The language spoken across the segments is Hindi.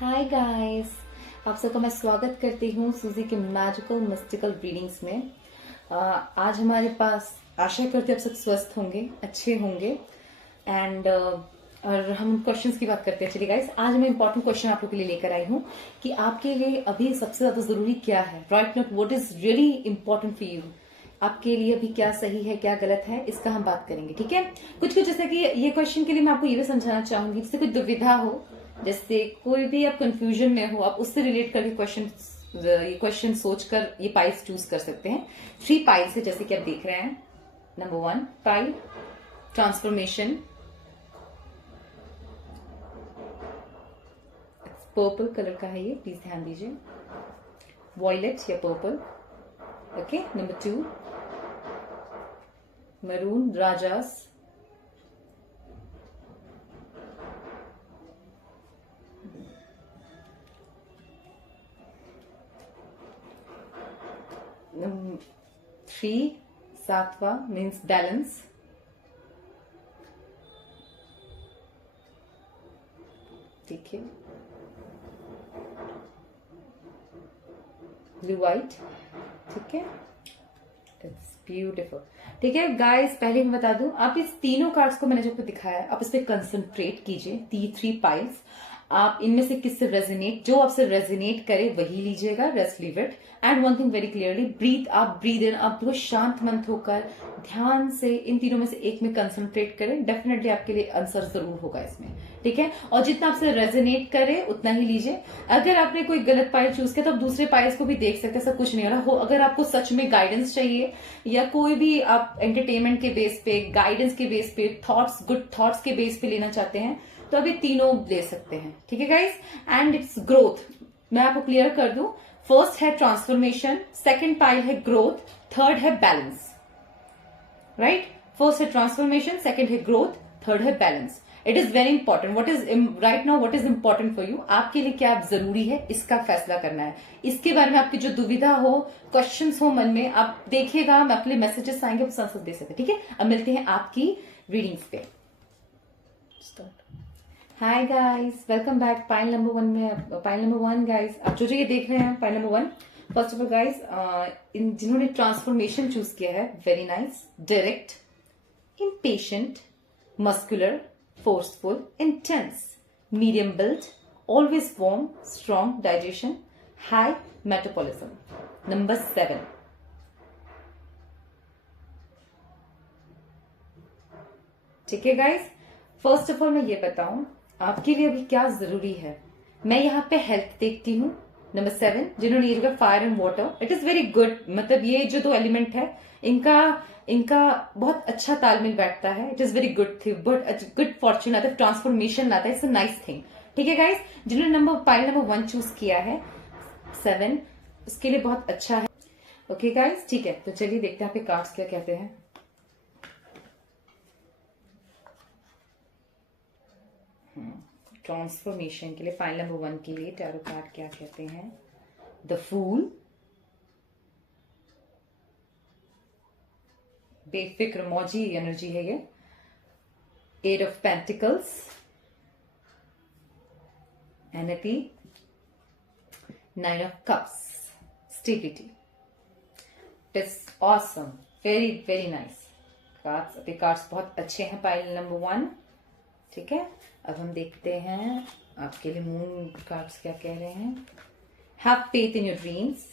हाय गाइस, आप सबका मैं स्वागत करती हूँ सूजी के मैजिकल मिस्टिकल रीडिंग्स में। आज हमारे पास आशा करते हैं आप सब स्वस्थ होंगे, अच्छे होंगे एंड और हम क्वेश्चंस की बात करते हैं। चलिए गाइस, आज मैं इंपॉर्टेंट क्वेश्चन आप लोगों के लिए लेकर आई हूँ कि आपके लिए अभी सबसे ज्यादा जरूरी क्या है right now, what is really important for you. आपके लिए अभी क्या सही है क्या गलत है, इसका हम बात करेंगे। ठीक है, कुछ कुछ जैसे कि ये क्वेश्चन के लिए मैं आपको ये भी समझाना चाहूंगी, जैसे कोई दुविधा हो, जैसे कोई भी आप कंफ्यूजन में हो, आप उससे रिलेट करके क्वेश्चन सोचकर ये पाइल्स चूज कर सकते हैं। 3 पाइल्स है जैसे कि आप देख रहे हैं। Number 1 pile transformation, purple colour का है ये, प्लीज ध्यान दीजिए, वॉयलेट या purple. Okay, number 2 maroon rajas, number 3 सातवा मीन्स बैलेंस, ठीक है, ब्लू व्हाइट, ठीक है, इट्स ब्यूटिफुल। ठीक है गाइस, पहले मैं बता दूं, आप इस तीनों कार्ड्स को मैंने जो आपको दिखाया है, आप इस पे कंसंट्रेट कीजिए। 3 पाइल्स, आप इनमें से किससे रेजोनेट, जो आपसे रेजोनेट करे वही लीजिएगा, rest leave it. And one thing very clearly, breath, आप ब्रीद इन, आप बहुत शांत मन होकर ध्यान से इन तीनों में से एक में कंसंट्रेट करें। डेफिनेटली आपके लिए आंसर जरूर होगा इसमें। ठीक है, और जितना आपसे रेजोनेट करे उतना ही लीजिए। अगर आपने कोई गलत पाइल चूज किया तो आप दूसरे पाइल्स को भी देख सकते हैं, ऐसा कुछ नहीं हो रहा। अगर आपको सच में गाइडेंस चाहिए या कोई भी आप एंटरटेनमेंट के बेस पे, गाइडेंस के बेस पे, थॉट्स, गुड थॉट्स के बेस पे लेना चाहते हैं तो अभी तीनों ले सकते हैं। ठीक है गाइस, एंड इट्स ग्रोथ। मैं आपको क्लियर कर दूं, फर्स्ट है ट्रांसफॉर्मेशन, सेकंड पाइल है ग्रोथ, थर्ड है बैलेंस। राइट, फर्स्ट है ट्रांसफॉर्मेशन, सेकंड है ग्रोथ, थर्ड है balance. It is very important. What is right now, what is important for you, आपके लिए क्या जरूरी है, इसका फैसला करना है। इसके बारे में आपकी जो दुविधा हो, क्वेश्चंस हो मन में, आप देखिएगा, मैं आपके लिए मैसेजेस आएंगे, आप संसद दे सकते। ठीक है, अब मिलते हैं आपकी रीडिंग्स पे। Hi guys, welcome back. Pile number 1 में, पाइल नंबर 1 गाइस, आप जो ये देख रहे हैं pile number 1, first of all guys, इन जिन्होंने ट्रांसफॉर्मेशन चूज किया है, very nice, direct, impatient, muscular, forceful, intense, medium build, always warm, strong digestion, high metabolism. Number 7 ठीक है गाइस, फर्स्ट ऑफ ऑल मैं ये बताऊं आपके लिए अभी क्या जरूरी है। मैं यहाँ पे हेल्थ देखती हूँ। नंबर 7 जिन्होंने ये fire and water, it is very good. मतलब ये जो 2 एलिमेंट है, इनका बहुत अच्छा तालमेल बैठता है। It is very good thing, but good Fortune आता है, ट्रांसफॉर्मेशन लाता है, इट्स अ नाइस थिंग। ठीक है गाइस, जिन्होंने पाइल नंबर 1 चूज किया है 7, उसके लिए बहुत अच्छा है। ओके गाइस, ठीक है, तो चलिए देखते हैं आपके कार्ड्स क्या कहते हैं। ट्रांसफॉर्मेशन के लिए पाइल नंबर 1 के लिए टैरो कार्ड क्या कहते हैं। द फूल, बेफिक्र मौजी एनर्जी है ये। 8 of pentacles, energy, 9 of cups, stability. It's awesome, very very nice cards. अभी कार्ड्स बहुत अच्छे हैं पाइल नंबर 1। ठीक है, अब हम देखते हैं आपके लिए मून कार्ड्स क्या कह रहे हैं। Have faith in your dreams,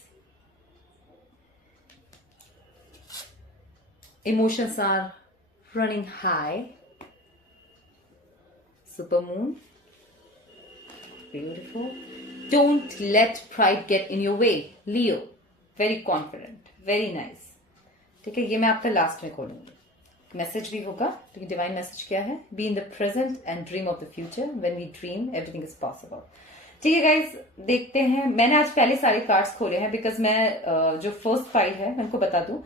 emotions are running high, super moon, beautiful, don't let pride get in your way, Leo, very confident, very nice. ठीक है, ये मैं आपका लास्ट में खोलूंगी, मैसेज भी होगा। तो डिवाइन मैसेज क्या है, be in the present and dream of the future, when we dream everything is possible. ठीक है गाइस, देखते हैं। मैंने आज पहले सारे कार्ड्स खोले हैं बिकॉज मैं जो फर्स्ट पाइल है मैं उनको बता दूं,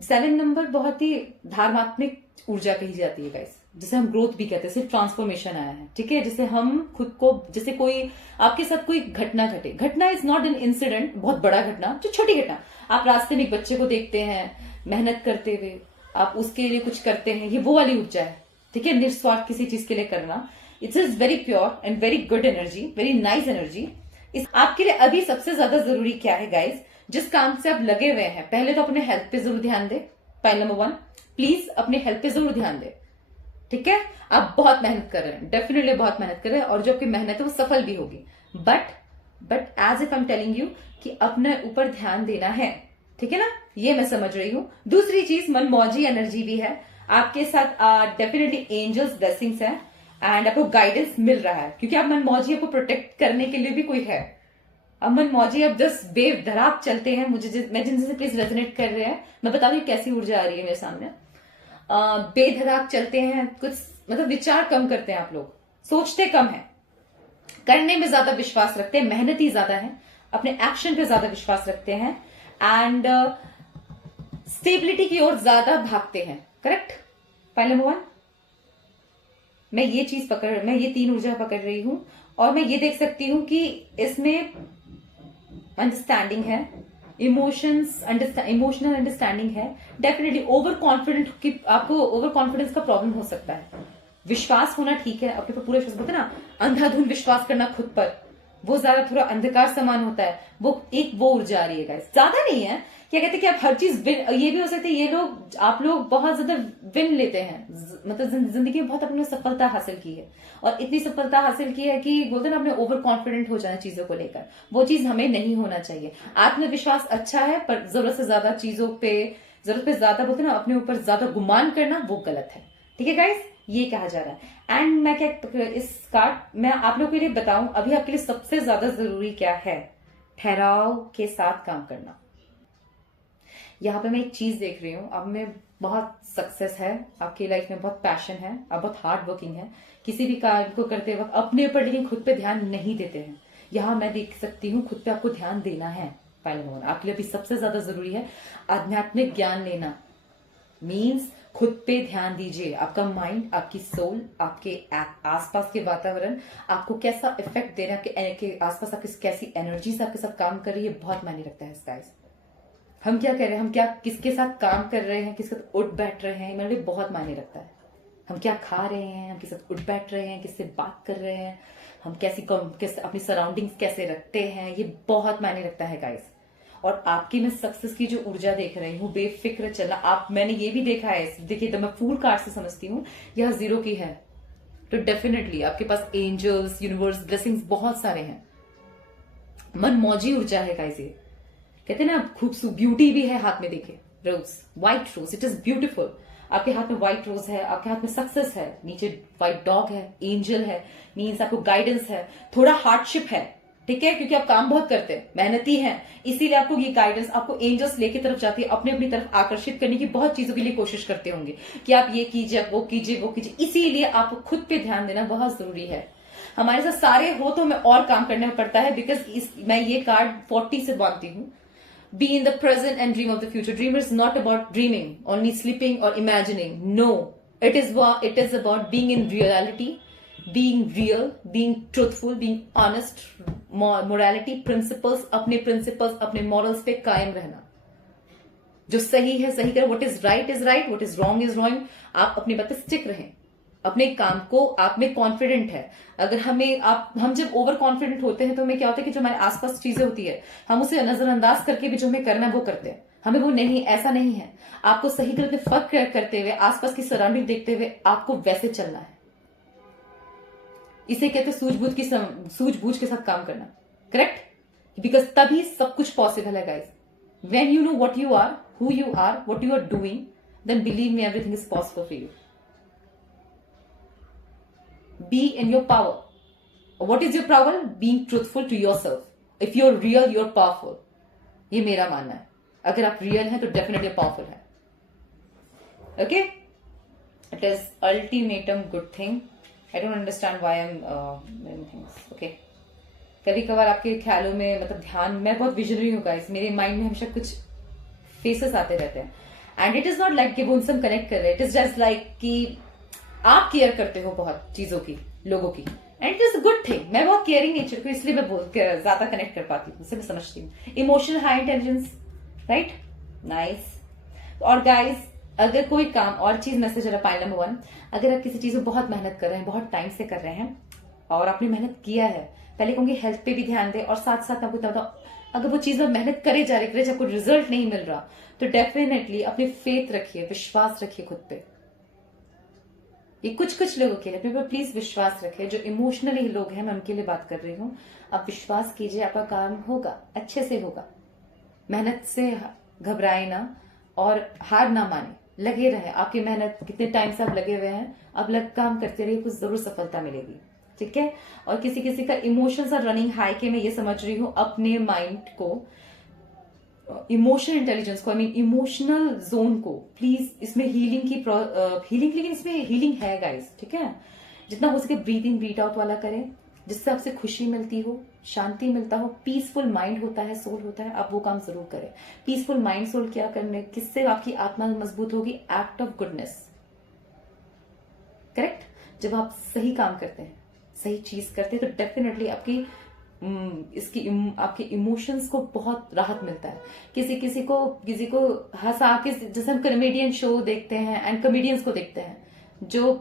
7 नंबर बहुत ही धार्मात्मिक ऊर्जा कही जाती है गाइस, जिसे हम ग्रोथ भी कहते हैं, सिर्फ ट्रांसफॉर्मेशन आया है। ठीक है, जिसे हम खुद को, जैसे कोई आपके साथ कोई घटना घटे, घटना इज नॉट एन इंसिडेंट, बहुत बड़ा घटना, जो छोटी घटना, आप रास्ते में एक बच्चे को देखते हैं मेहनत करते हुए, आप उसके लिए कुछ करते हैं, ये वो वाली ऊर्जा है। ठीक है, निस्वार्थ किसी चीज के लिए करना, it's is very pure and very good energy, very nice energy. इस आपके लिए अभी सबसे ज्यादा जरूरी क्या है गाइस, जिस काम से आप लगे हुए हैं, पहले तो अपने हेल्थ पे जरूर ध्यान दे। पॉइंट नंबर 1, प्लीज अपने हेल्थ पे जरूर ध्यान दे, ठीक है। आप बहुत मेहनत कर रहे हैं, डेफिनेटली बहुत मेहनत कर रहे हैं, और जो आपकी मेहनत है वो सफल भी होगी। But as if I am telling you कि अपने ऊपर ध्यान देना है, ठीक है ना, ये मैं समझ रही हूं। दूसरी चीज, मनमौजी एनर्जी भी है आपके साथ, डेफिनेटली एंजल्स ब्लेसिंग्स है एंड आपको गाइडेंस मिल रहा है, क्योंकि आप मनमौजी, आपको प्रोटेक्ट करने के लिए भी कोई है। अब मनमौजी, अब जस्ट बेधराक चलते हैं। मैं जिनसे प्लीज रेजोनेट कर रहे हैं, मैं बता दूं कैसी ऊर्जा आ रही है मेरे सामने। बेधराक चलते हैं, कुछ मतलब विचार कम करते हैं आप लोग, सोचते कम है, करने में ज्यादा विश्वास रखते हैं, मेहनती ज्यादा है, अपने एक्शन पे ज्यादा विश्वास रखते हैं एंड स्टेबिलिटी की ओर ज्यादा भागते हैं। करेक्ट। पॉइंट नंबर 1, मैं ये 3 ऊर्जा पकड़ रही हूं, और मैं ये देख सकती हूं कि इसमें अंडरस्टैंडिंग है, इमोशनल अंडरस्टैंडिंग है, डेफिनेटली ओवर कॉन्फिडेंट की, आपको ओवर कॉन्फिडेंस का प्रॉब्लम हो सकता है। विश्वास होना ठीक है, अपने पर पूरा विश्वास, बोलते हैं ना, अंधाधुंध विश्वास करना खुद पर, वो ज्यादा थोड़ा अंधकार समान होता है, वो ऊर्जा आ रही है गाइस, ज्यादा नहीं है। क्या कहते हैं कि आप हर चीज ये भी हो सकता है, ये लोग, आप लोग बहुत ज्यादा विन लेते हैं, मतलब जिंदगी में बहुत अपने सफलता हासिल की है, और इतनी सफलता हासिल की है कि बोलते हैं ना, अपने ओवर कॉन्फिडेंट हो जाना चीजों को लेकर, वो चीज हमें नहीं होना चाहिए। आत्मविश्वास अच्छा है, पर जरूरत से ज्यादा चीजों पे, जरूरत पे ज्यादा बोलते ना, अपने ऊपर ज्यादा गुमान करना, वो गलत है, ठीक है गाइस, ये कहा जा रहा है। एंड मैं क्या इस कार्ड मैं आप लोगों के लिए बताऊं, अभी आपके लिए सबसे ज्यादा जरूरी क्या है, ठहराव के साथ काम करना। यहाँ पे मैं एक चीज देख रही हूँ, अब में बहुत सक्सेस है आपकी लाइफ में, बहुत पैशन है, आप बहुत हार्ड वर्किंग है, किसी भी काम को करते वक्त अपने ऊपर लेकिन खुद पे ध्यान नहीं देते हैं। यहाँ मैं देख सकती हूँ खुद पे आपको ध्यान देना है। पहले आपके लिए अभी सबसे ज्यादा जरूरी है आध्यात्मिक ज्ञान लेना, मीन्स खुद पे ध्यान दीजिए। आपका माइंड, आपकी सोल, आपके आसपास के वातावरण आपको कैसा इफेक्ट दे रहा है, आपके आसपास आपकी कैसी एनर्जी से आपके साथ काम कर रही है, बहुत मायने रखता है गाइस। हम क्या कर रहे हैं, हम क्या किसके साथ काम कर रहे हैं, किसके साथ उठ बैठ रहे हैं, मेरे लिए बहुत मायने रखता है। हम क्या खा रहे हैं, हम किसके साथ उठ बैठ रहे हैं, किससे बात कर रहे हैं, हम कैसे अपनी सराउंडिंग्स कैसे रखते हैं, ये बहुत मायने रखता है गाइस। और आपकी मैं सक्सेस की जो ऊर्जा देख रही हूँ, बेफिक्र चलना, मैंने ये भी देखा है, देखिए, तो मैं फूल कार्ड से समझती हूँ, यह 0 की है, तो डेफिनेटली आपके पास एंजल्स, यूनिवर्स, ब्लेसिंग्स बहुत सारे हैं, मनमौजी ऊर्जा है गाइस। ये कहते हैं ना, खूबसूरत ब्यूटी भी है हाथ में, देखिए, rose, white rose, it is beautiful. आपके हाथ में व्हाइट रोज है, आपके हाथ में सक्सेस है, नीचे व्हाइट डॉग है, एंजल है, मीन्स आपको गाइडेंस है, थोड़ा हार्डशिप है, ठीक है, क्योंकि आप काम बहुत करते हैं, मेहनती हैं, इसीलिए आपको ये गाइडेंस, आपको एंजल्स लेके तरफ जाती है, अपनी तरफ आकर्षित करने की बहुत चीजों के लिए कोशिश करते होंगे कि आप ये कीजिए, वो कीजिए, वो कीजिए, इसीलिए आपको खुद पे ध्यान देना बहुत जरूरी है। हमारे साथ सारे हो तो हमें और काम करना पड़ता है, बिकॉज मैं ये कार्ड 40 से बांधती हूँ। Be in the present and dream of the future. Dream is not about dreaming, only sleeping or imagining. No, it is about being in reality, being real, being truthful, being honest, morality, principles, अपने morals पे कायम रहना। जो सही है सही करें, what is right, what is wrong is wrong। आप अपनी बात पे स्टिक रहें, अपने काम को आप में कॉन्फिडेंट है। अगर हम जब ओवर कॉन्फिडेंट होते हैं तो हमें क्या होता है कि जो हमारे आसपास चीजें होती है, हम उसे नजरअंदाज करके भी जो हमें करना है वो करते हैं, हमें वो नहीं, ऐसा नहीं है। आपको सही गलत में फर्क करते हुए, आसपास की सराउंडिंग देखते हुए आपको वैसे चलना है। इसे कहते हैं सूझबूझ के साथ काम करना, करेक्ट, बिकॉज तभी सब कुछ पॉसिबल है guys. When you know what you are, who you are, what you are doing, then believe me, everything is possible for you. Be in your power. What is your power? Being truthful to yourself. If you're real, you're powerful. ये मेरा मानना है। अगर आप रियल हैं तो डेफिनेटली पावरफुल है। Okay? It is ultimatum good thing. I don't understand why I'm doing things. Okay? कभी कभार आपके ख्यालों में, मतलब ध्यान, मैं बहुत विजनरी हूँ गाइस, मेरे माइंड में हमेशा कुछ फेसेस आते रहते हैं, and it is not like कि वो उनसे हम कनेक्ट कर रहे हैं, इट इज जस्ट लाइक कि आप केयर करते हो बहुत चीजों की, लोगों की, and it is a good thing. मैं बहुत केयरिंग नेचर को, इसलिए मैं ज्यादा कनेक्ट कर पाती हूँ, उसे मैं समझती हूँ। Emotional high intelligence, right, nice. और गाइस अगर कोई काम और चीज मैसेज आ रहा है, पाइल नंबर 1, अगर आप किसी चीज में बहुत मेहनत कर रहे हैं, बहुत टाइम से कर रहे हैं और आपने मेहनत किया है, पहले कहूंगी हेल्थ पे भी ध्यान दें और साथ साथ आपको बताओ, अगर वो चीज में मेहनत करे जा रही है, आपको रिजल्ट नहीं मिल रहा, तो डेफिनेटली अपनी फेथ रखिए, विश्वास रखिए खुद पे। ये कुछ लोगों के लिए अपने पर प्लीज विश्वास रखिए, जो इमोशनली लोग हैं, मैं उनके लिए बात कर रही हूँ। आप विश्वास कीजिए, आपका काम होगा, अच्छे से होगा। मेहनत से घबराए ना और हार ना माने, लगे रहे। आपकी मेहनत कितने टाइम से आप लगे हुए हैं, अब लग काम करते रहिए, कुछ जरूर सफलता मिलेगी, ठीक है। और किसी किसी का इमोशंस और रनिंग हाई के मैं ये समझ रही हूँ, अपने माइंड को, इमोशनल इंटेलिजेंस को, आई मीन इमोशनल जोन को प्लीज इसमें हीलिंग की हीलिंग, लेकिन इसमें हीलिंग है गाइस, ठीक है। जितना हो सके ब्रीथ इन ब्रीथ आउट वाला करें, जिससे आपसे खुशी मिलती हो, शांति मिलता हो, पीसफुल माइंड होता है, सोल होता है, आप वो काम जरूर करें। पीसफुल माइंड सोल क्या करने, किससे आपकी आत्मा मजबूत होगी? Act of goodness, correct. जब आप सही काम करते हैं, सही चीज करते हैं, तो डेफिनेटली आपकी आपके इमोशंस को बहुत राहत मिलता है। किसी को हंसा के, जैसे हम कॉमेडियन शो देखते हैं एंड कॉमेडियंस को देखते हैं जो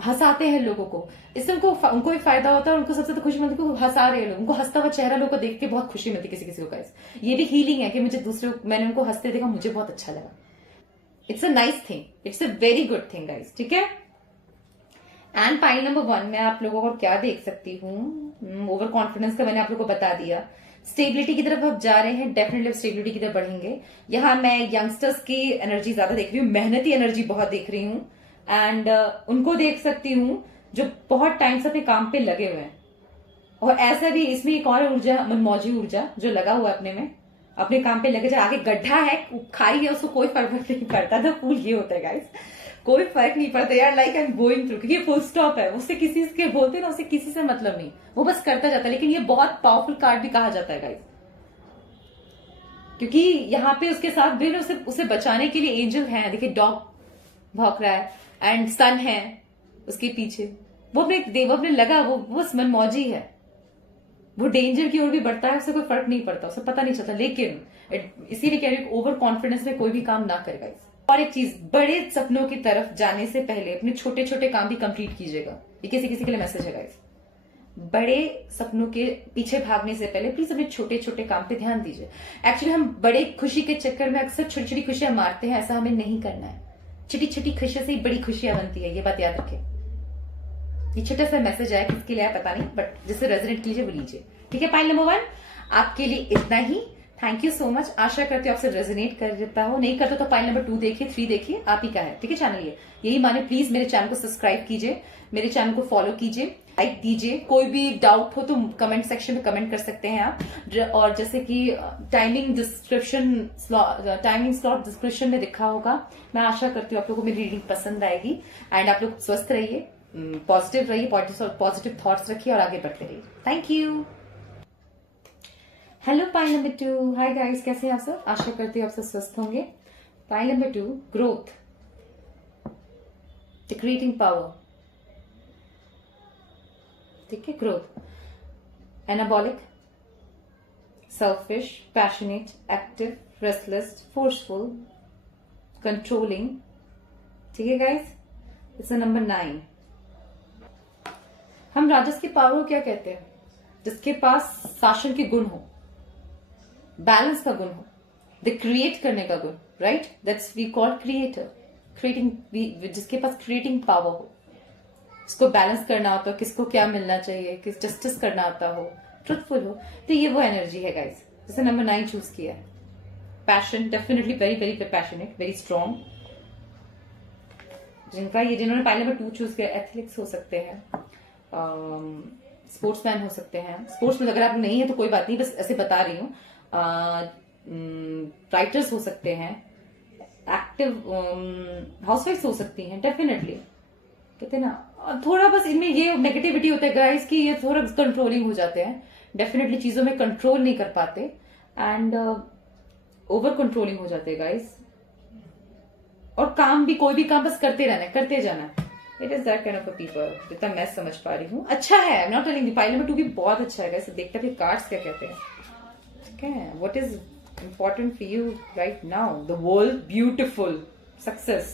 हंसाते हैं लोगों को, इससे उनको भी फायदा होता है और उनको सबसे तो खुशी मिलती है, हंसा रहे हैं लोग, उनको हंसता हुआ चेहरा लोगों को देख के बहुत खुशी मिलती है किसी को। गाइस, ये भी हीलिंग है कि मैंने उनको हंसते देखा, मुझे बहुत अच्छा लगा। It's a nice thing, it's a very good thing guys, ठीक है। एंड पाइल नंबर 1 में आप लोगों को क्या देख सकती हूँ, ओवर कॉन्फिडेंस का मैंने आप लोगों को बता दिया। स्टेबिलिटी की तरफ आप जा रहे हैं, डेफिनेटली स्टेबिलिटी की तरफ बढ़ेंगे। यहाँ मैं यंगस्टर्स की एनर्जी ज्यादा देख रही हूँ, मेहनती एनर्जी बहुत देख रही हूँ एंड उनको देख सकती हूँ जो बहुत टाइम से अपने काम पे लगे हुए हैं। और ऐसा भी इसमें एक और ऊर्जा, मनमौजी ऊर्जा जो लगा हुआ है अपने में, अपने काम पे लगे जाए। आगे गड्ढा है, खाई है, उसको कोई फर्क नहीं पड़ता था। फूल ये होता है गाइस, कोई फर्क नहीं पड़ता यार, like I am going through, क्योंकि फुल स्टॉप है, उससे किसी के बोलते ना, उससे किसी से मतलब नहीं, वो बस करता जाता है। लेकिन ये बहुत पावरफुल कार्ड भी कहा जाता है गाइस, क्योंकि यहाँ पे उसके साथ भी उसे बचाने के लिए एंजल है। देखिए डॉग भौंक रहा है एंड सन है उसके पीछे, वो अपने लगा, वो बस मनमौजी है, वो डेंजर की ओर भी बढ़ता है, उसे कोई फर्क नहीं पड़ता, उसे पता नहीं चलता। लेकिन इसीलिए कह रही हूँ, ओवर कॉन्फिडेंस में कोई भी काम ना करे गाइस। और एक चीज, बड़े सपनों की तरफ जाने से पहले अपने छोटे छोटे काम भी कंप्लीट कीजिएगा। ये किसी के लिए मैसेज है गाइस। बड़े सपनों के पीछे भागने से पहले प्लीज अपने छोटे छोटे काम पे ध्यान दीजिए। एक्चुअली हम बड़े खुशी के चक्कर में अक्सर छोटी छोटी खुशियां मारते हैं, ऐसा हमें नहीं करना है। छोटी छोटी खुशियों से ही बड़ी खुशियां बनती है, ये बात याद रखें। ये छोटा सा मैसेज है, किसके लिए है पता नहीं, बट जिससे रेजोनेट कीजिए वो लीजिए, ठीक है। पाइल नंबर 1 आपके लिए इतना ही। थैंक यू सो मच, आशा करती हूँ आपसे रेजोनेट कर देता हो, नहीं करता तो पाइल नंबर 2 देखिए, 3 देखिए, आप ही का है, ठीक है। चैनल यही माने, प्लीज मेरे चैनल को सब्सक्राइब कीजिए, मेरे चैनल को फॉलो कीजिए, लाइक दीजिए। कोई भी डाउट हो तो कमेंट सेक्शन में कमेंट कर सकते हैं आप। और जैसे कि टाइमिंग स्लॉट डिस्क्रिप्शन में लिखा होगा। मैं आशा करती हूँ आप लोगों को मेरी रीडिंग पसंद आएगी एंड आप लोग स्वस्थ रहिए, पॉजिटिव रहिए, पॉजिटिव थॉट्स रखिए और आगे बढ़ते रहिए। Thank you. Hello pile number 2, hi guys, कैसे हैं आप सब? आशा करती हूँ आप सब स्वस्थ होंगे। Pile number 2, growth, the creating power, ठीक है। Growth, anabolic, selfish, passionate, active, restless, forceful, controlling, ठीक है गाइस। It's number 9। हम राजस की पावर को क्या कहते हैं? जिसके पास शासन के गुण हो, बैलेंस का गुण हो, द क्रिएट करने का गुण, right, that's we call creator, creating, जिसके पास क्रिएटिंग पावर हो, इसको बैलेंस करना आता हो, किसको क्या मिलना चाहिए, किस जस्टिस करना आता हो, ट्रुथफुल हो, तो ये वो एनर्जी है गाइस, जैसे नंबर 9 चूज किया है। Passion, definitely very very passionate, very strong. जिन्होंने पाइल नंबर 2 चूज किया, एथलेटिक्स हो सकते हैं, स्पोर्ट्समैन हो सकते हैं। स्पोर्ट्स में अगर आप नहीं है तो कोई बात नहीं, बस ऐसे बता रही हूँ। राइटर्स हो सकते हैं, एक्टिव हाउसवाइफ हो सकती हैं, डेफिनेटली। कहते हैं ना, थोड़ा बस इनमें ये नेगेटिविटी होता है गाइस कि ये थोड़ा कंट्रोलिंग हो जाते हैं, डेफिनेटली चीजों में कंट्रोल नहीं कर पाते एंड ओवर कंट्रोलिंग हो जाते हैं गाइस। और काम भी, कोई भी काम बस करते रहना है, करते जाना है। It is that kind of a people, जितना मैं समझ पा रही हूँ। अच्छा है, I am not telling, pile number 2 भी बहुत अच्छा है गाइस। देखते हैं कार्ड्स क्या कहते हैं, ठीक है। What is important for you right now? The world, beautiful, success,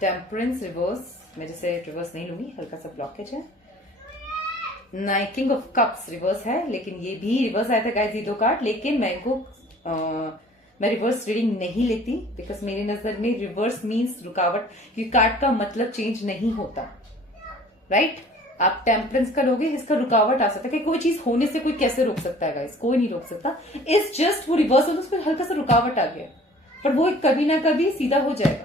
temperance reverse, मैं जैसे रिवर्स नहीं लूंगी, हल्का सा ब्लॉकेज है। किंग ऑफ कप्स रिवर्स है, लेकिन ये भी रिवर्स आया था गाइस ये 2 कार्ड, लेकिन मैं रिवर्स रीडिंग नहीं लेती बिकॉज मेरी नजर में रिवर्स मीन्स रुकावट, क्योंकि कार्ड का मतलब चेंज नहीं होता, राइट। आप टेम्परेंस का लोगे, इसका रुकावट आ सकता है कि कोई चीज होने से कोई कैसे रोक सकता है गाइस, कोई नहीं रोक सकता। इट्स जस्ट वो रिवर्स होता है, उस पर हल्का सा रुकावट आ गया, पर वो कभी ना कभी सीधा हो जाएगा,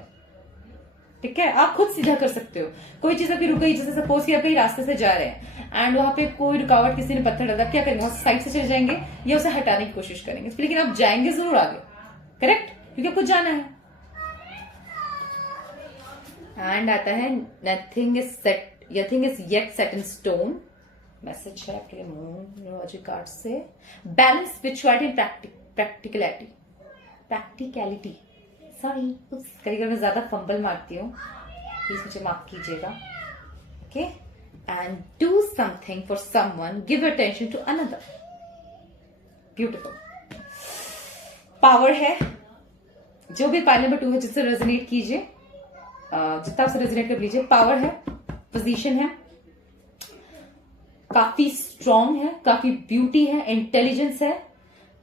ठीक है। आप खुद सीधा कर सकते हो। कोई चीज आपकी रुक गई, जैसे सपोज कि आप कहीं रास्ते से जा रहे हैं एंड वहां पे कोई रुकावट, किसी ने पत्थर डाला, क्या करेंगे, वहां साइड से चले जाएंगे या उसे हटाने की कोशिश करेंगे, लेकिन आप जाएंगे जरूर आगे, करेक्ट, क्योंकि आपको जाना है। एंड आता है nothing is set, nothing is yet set in stone. Message है आपके न्यूमरोलॉजी कार्ड से, balance spirituality and practicality. Sorry, कभी कभी मैं ज्यादा फंबल मारती हूँ, प्लीज मुझे माफ कीजिएगा, okay. And do something for someone, give attention to another. Beautiful. Power है, जो भी पाइल नंबर 2 है जिससे रेजोनेट कीजिए, जितना आपसे रेजोनेट कर लीजिए। पावर है, पोजीशन है, काफी स्ट्रांग है, काफी ब्यूटी है, इंटेलिजेंस है।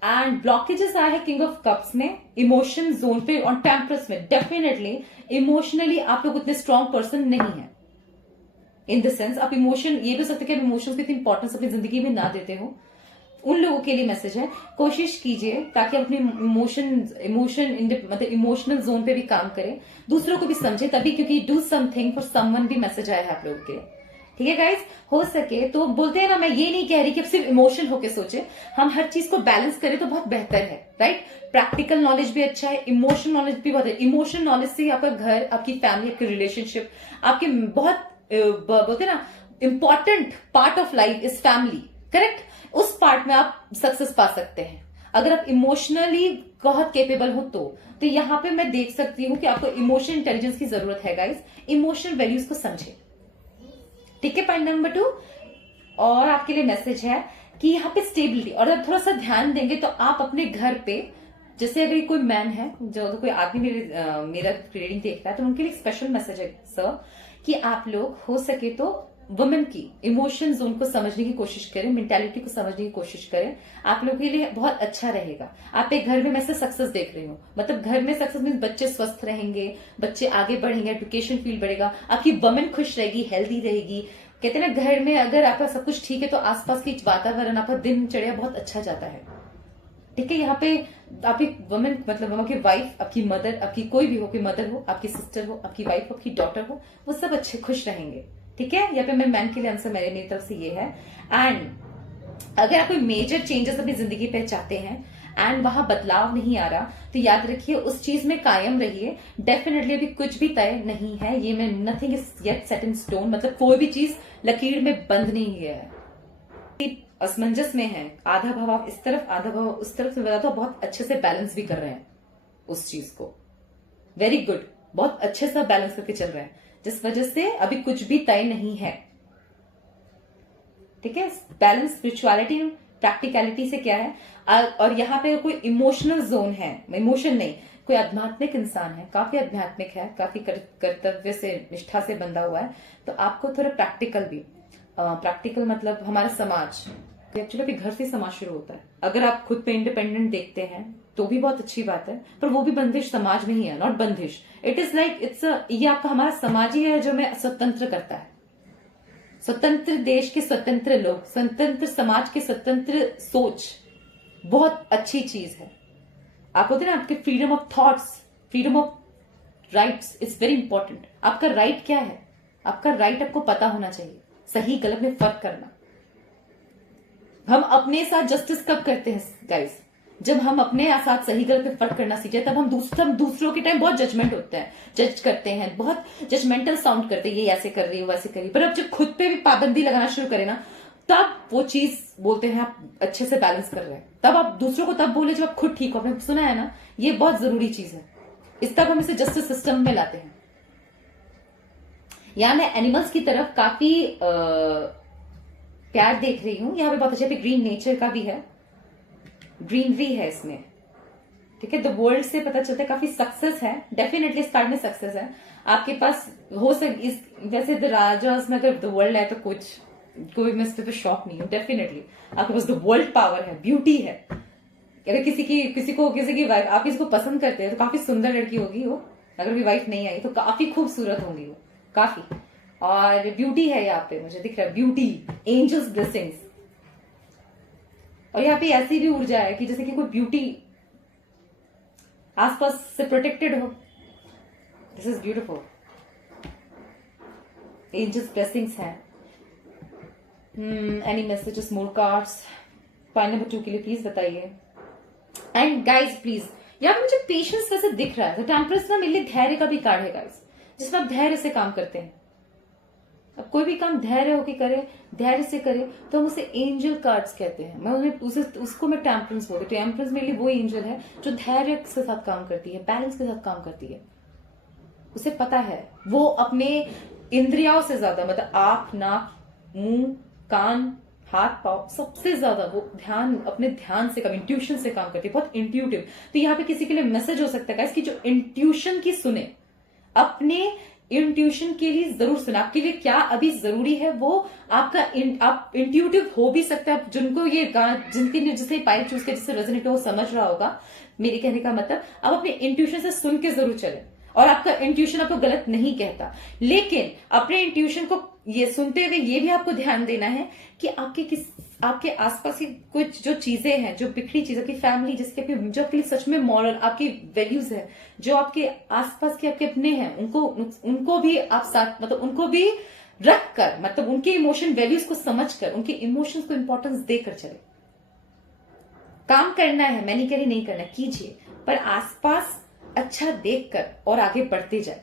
एंड ब्लॉकेजेस आए हैं किंग ऑफ कप्स में, इमोशन जोन पे और टेम्परस में। डेफिनेटली इमोशनली आप लोग उतने स्ट्रांग पर्सन नहीं है, इन द सेंस आप इमोशन, ये भी सकते कि आप इमोशंस की इतनी इंपॉर्टेंस अपनी जिंदगी में ना देते हो, उन लोगों के लिए मैसेज है। कोशिश कीजिए ताकि अपनी इमोशन मतलब इमोशनल जोन पे भी काम करें, दूसरों को भी समझे तभी, क्योंकि डू समथिंग फॉर समवन भी मैसेज आया है आप लोगों के लिए, ठीक है गाइज। हो सके तो बोलते हैं ना, मैं ये नहीं कह रही कि अब सिर्फ इमोशन होके सोचे, हम हर चीज को बैलेंस करें तो बहुत बेहतर है, राइट। प्रैक्टिकल नॉलेज भी अच्छा है, इमोशनल नॉलेज भी बहुत है। इमोशनल नॉलेज से आपका घर, आपकी फैमिली, आपकी रिलेशनशिप, आपके बहुत बोलते हैं ना important part of life is family, correct. उस पार्ट में आप सक्सेस पा सकते हैं अगर आप इमोशनली बहुत केपेबल हो तो यहां पे मैं देख सकती हूं कि आपको इमोशनल इंटेलिजेंस की जरूरत है गाइज। इमोशनल वैल्यूज को समझे, ठीक है। पॉइंट नंबर 2 और आपके लिए मैसेज है कि यहाँ पे स्टेबिलिटी, और अगर थोड़ा सा ध्यान देंगे तो आप अपने घर पे, जैसे अगर कोई मैन है, जो कोई आदमी मेरा रीडिंग देख रहा है, तो उनके लिए स्पेशल मैसेज है सर कि आप लोग हो सके तो वुमेन की इमोशन जोन को समझने की कोशिश करें, मेंटालिटी को समझने की कोशिश करें, आप लोगों के लिए बहुत अच्छा रहेगा। आप एक घर में मैं से सक्सेस देख रही हूँ, मतलब घर में सक्सेस मीन बच्चे स्वस्थ रहेंगे, बच्चे आगे बढ़ेंगे, एजुकेशन फील्ड बढ़ेगा, आपकी वुमेन खुश रहेगी, हेल्दी रहेगी। कहते हैं ना घर में अगर आपका सब कुछ ठीक है तो आसपास की वातावरण, आपका दिनचर्या बहुत अच्छा जाता है, ठीक है। यहाँ पे आपकी वुमेन मतलब आपकी वाइफ, आपकी मदर, आपकी कोई भी हो, कोई मदर हो, आपकी सिस्टर हो, आपकी वाइफ हो, आपकी डॉटर हो, वो सब अच्छे खुश रहेंगे, ठीक है। यहाँ पे मैं मैन के लिए आंसर मेरी तरफ से ये है। एंड अगर आप कोई मेजर चेंजेस अपनी जिंदगी पे चाहते हैं एंड वहां बदलाव नहीं आ रहा, तो याद रखिए उस चीज में कायम रहिए। डेफिनेटली अभी कुछ भी तय नहीं है, ये मैं nothing is yet set in stone, मतलब कोई भी चीज लकीर में बंद नहीं गया है, असमंजस में है। आधा भाव आप इस तरफ, आधा भाव उस तरफ से, बताता बहुत अच्छे से बैलेंस भी कर रहे हैं उस चीज को, वेरी गुड, बहुत अच्छे से बैलेंस करके चल रहे हैं, जिस वजह से अभी कुछ भी तय नहीं है, ठीक है। बैलेंस स्पिरिचुअलिटी प्रैक्टिकलिटी से क्या है, और यहाँ पे कोई इमोशनल जोन है, इमोशन नहीं, कोई आध्यात्मिक इंसान है, काफी आध्यात्मिक है, काफी कर्तव्य से, निष्ठा से बंधा हुआ है, तो आपको थोड़ा प्रैक्टिकल भी, प्रैक्टिकल मतलब हमारा समाज, एक्चुअली घर से समाज शुरू होता है। अगर आप खुद पे इंडिपेंडेंट देखते हैं तो भी बहुत अच्छी बात है, पर वो भी बंदिश समाज में ही है, नॉट बंदिश। इट इज लाइक ये आपका हमारा समाज ही है जो हमें स्वतंत्र करता है। स्वतंत्र देश के स्वतंत्र लोग, स्वतंत्र समाज के स्वतंत्र सोच बहुत अच्छी चीज है। आप बोलते हैं ना आपके freedom of thoughts, freedom of rights is very important. आपका राइट क्या है, आपका राइट आपको पता होना चाहिए, सही गलत में फर्क करना। हम अपने साथ जस्टिस कब करते हैं गाइस, जब हम अपने साथ सही गलत में फर्क करना सीखे, तब हम दूसरों के टाइम बहुत जजमेंट होते हैं, जज करते हैं, बहुत जजमेंटल साउंड करते हैं, ये ऐसे कर रही है, वैसे कर रही है। पर अब जब खुद पे भी पाबंदी लगाना शुरू करें ना, तब वो चीज बोलते हैं आप अच्छे से बैलेंस कर रहे हैं। तब आप दूसरों को तब बोले जब आप खुद ठीक हो। आपने सुना है ना, ये बहुत जरूरी चीज है। इस तक हम इसे जस्टिस सिस्टम में लाते हैं। यहां मैं एनिमल्स की तरफ काफी प्यार देख रही हूं, यहाँ पे बहुत अच्छे ग्रीन नेचर का भी है, ग्रीनरी है इसमें, ठीक है। द वर्ल्ड से पता चलता है काफी सक्सेस है, डेफिनेटली इस कार्ड में सक्सेस है। आपके पास हो सक इस वैसे द राजास में अगर द वर्ल्ड है तो कुछ कोई मैं इस पे तो शॉक नहीं हूँ। डेफिनेटली आपके पास द वर्ल्ड पावर है, ब्यूटी है। अगर किसी की वाइफ, आप किसी को पसंद करते हैं तो काफी सुंदर लड़की होगी वो। अगर भी वाइफ नहीं आई तो काफी खूबसूरत होंगी वो, काफी। और ब्यूटी है यहाँ पे, मुझे दिख रहा है ब्यूटी, एंजल्स ब्लेसिंग्स। और यहाँ पे ऐसी भी ऊर्जा है कि जैसे कि कोई ब्यूटी आसपास से प्रोटेक्टेड हो। This is beautiful. Angels blessings हैं। Any messages, more cards point number 2 के लिए प्लीज बताइए। एंड गाइज प्लीज, यहाँ पे मुझे पेशेंस वैसे दिख रहा है, तो टेम्परेंस ना मेरे लिए धैर्य का भी कार्ड है गाइज, जिसमें आप धैर्य से काम करते हैं। अब कोई भी काम धैर्य होकर करे, धैर्य से करे, तो हम उसे एंजल कार्ड्स कहते हैं। मैं उन्हें उसको मैं टेम्परेंस बोलती हूँ। टेम्परेंस मेरे लिए वो एंजल है जो धैर्य के साथ काम करती है, बैलेंस के साथ काम करती है। उसे पता है वो अपने इंद्रियों से ज्यादा, मतलब आंख, नाक, मुंह, कान, हाथ, पाव, सबसे ज्यादा वो अपने ध्यान से काम, इंट्यूशन से काम करती है, बहुत इंट्यूटिव। तो यहाँ पे किसी के लिए मैसेज हो सकता है कि जो इंट्यूशन की सुने, अपने इंट्यूशन के लिए जरूर सुने। आपके लिए क्या अभी जरूरी है वो आपका आप इंट्यूटिव हो भी सकता है। जिनको ये जिनके जिसे पाइल चूज के जिससे रेजोनेट हो, वो समझ रहा होगा मेरे कहने का मतलब। आप अपने इंट्यूशन से सुन के जरूर चले, और आपका इंट्यूशन आपको गलत नहीं कहता, लेकिन अपने इंट्यूशन को ये सुनते हुए ये भी आपको ध्यान देना है कि आपके आसपास की कुछ जो चीजें हैं, जो बिखरी चीजें की फैमिली, जिसके जो आपके लिए सच में मॉरल आपकी वैल्यूज है, जो आपके आसपास के आपके अपने हैं, उनको भी आप साथ, मतलब उनको भी रख कर, मतलब उनके इमोशन वैल्यूज को समझ कर, उनके इमोशंस को इंपॉर्टेंस देकर चले। काम करना है, मैं नहीं कह रही नहीं करना, कीजिए, पर आसपास अच्छा देखकर और आगे बढ़ते जाए।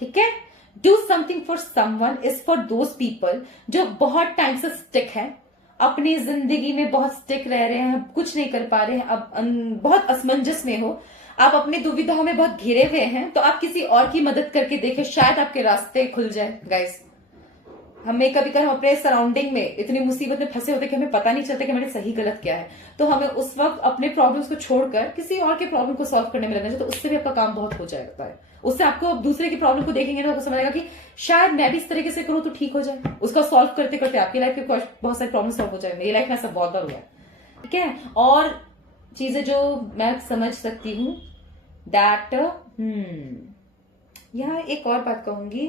ठीक है? Do something for someone is for those people जो बहुत टाइम से स्टिक है, अपनी जिंदगी में बहुत स्टिक रह रहे हैं, कुछ नहीं कर पा रहे हैं, अब बहुत असमंजस में हो, आप अपने दुविधाओं में बहुत घिरे हुए हैं, तो आप किसी और की मदद करके देखें, शायद आपके रास्ते खुल जाए। गाइस, हमें कभी कभी हम अपने सराउंडिंग में इतनी मुसीबत में फंसे होते कि हमें पता नहीं चलता कि हमारे सही गलत क्या है, तो हमें उस वक्त अपने प्रॉब्लम्स को छोड़कर किसी और के प्रॉब्लम को सॉल्व करने में लगना चाहिए, तो उससे भी आपका काम बहुत हो जाएगा है। उससे आपको दूसरे की प्रॉब्लम को देखेंगे ना, आपको समझ आएगा कि शायद मैं भी इस तरीके से करूं तो ठीक हो जाए। उसका सॉल्व करते करते आपकी लाइफ के बहुत सारे प्रॉब्लम सॉल्व हो जाए। मेरी लाइफ में ऐसा बहुत बार हुआ है। ठीक है? और चीजें जो मैं समझ सकती हूँ दैट यहाँ एक और बात कहूंगी,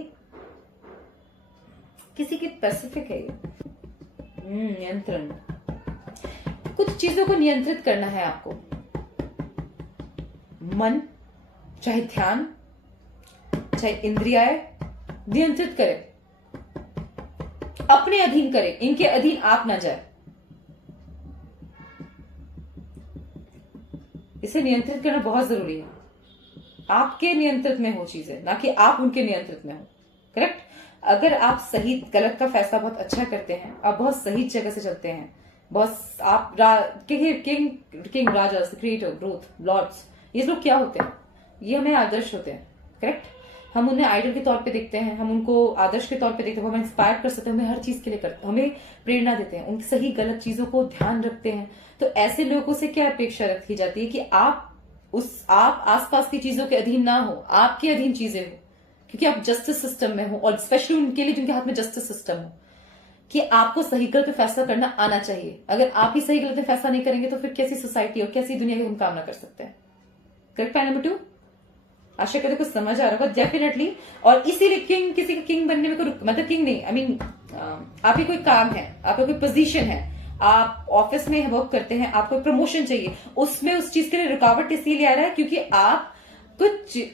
किसी की स्पेसिफिक है ये नियंत्रण, कुछ चीजों को नियंत्रित करना है आपको। मन, चाहे ध्यान, चाहे इंद्रियाएं, नियंत्रित करें, अपने अधीन करें, इनके अधीन आप ना जाए। इसे नियंत्रित करना बहुत जरूरी है। आपके नियंत्रित में हो चीजें, ना कि आप उनके नियंत्रित में हो। करेक्ट? अगर आप सही गलत का फैसला बहुत अच्छा करते हैं, आप बहुत सही जगह से चलते हैं, बहुत आप किंग राजा, क्रिएटर, ग्रोथ, लॉर्ड्स, ये लोग क्या होते हैं? ये हमें आदर्श होते हैं। करेक्ट? हम उन्हें आइडल के तौर पे देखते हैं, हम उनको आदर्श के तौर पे देखते हैं, वो हमें इंस्पायर कर सकते हैं, हमें हर चीज के लिए करते हैं, हमें प्रेरणा देते हैं, उनकी सही गलत चीजों को ध्यान रखते हैं। तो ऐसे लोगों से क्या अपेक्षा रखी जाती है कि आप आसपास की चीजों के अधीन ना हो, आपके अधीन चीजें हो, क्योंकि आप जस्टिस सिस्टम में हो, और स्पेशली उनके लिए जिनके हाथ में जस्टिस सिस्टम हो, कि आपको सही गलत में फैसला करना आना चाहिए। अगर आप ही सही गलत में फैसला नहीं करेंगे तो फिर कैसी सोसाइटी और कैसी दुनिया की हम कामना कर सकते हैं। करेक्ट? पॉइंट नंबर 2, आशा करते कुछ समझ आ रहा होगा डेफिनेटली। और इसीलिए किसी का किंग बनने में कोई, मतलब किंग नहीं, आई मीन आपकी कोई काम है, आपका कोई पोजीशन है, आप ऑफिस में वर्क करते हैं, आपको प्रमोशन चाहिए, उसमें उस चीज के लिए रुकावट इसीलिए आ रहा है क्योंकि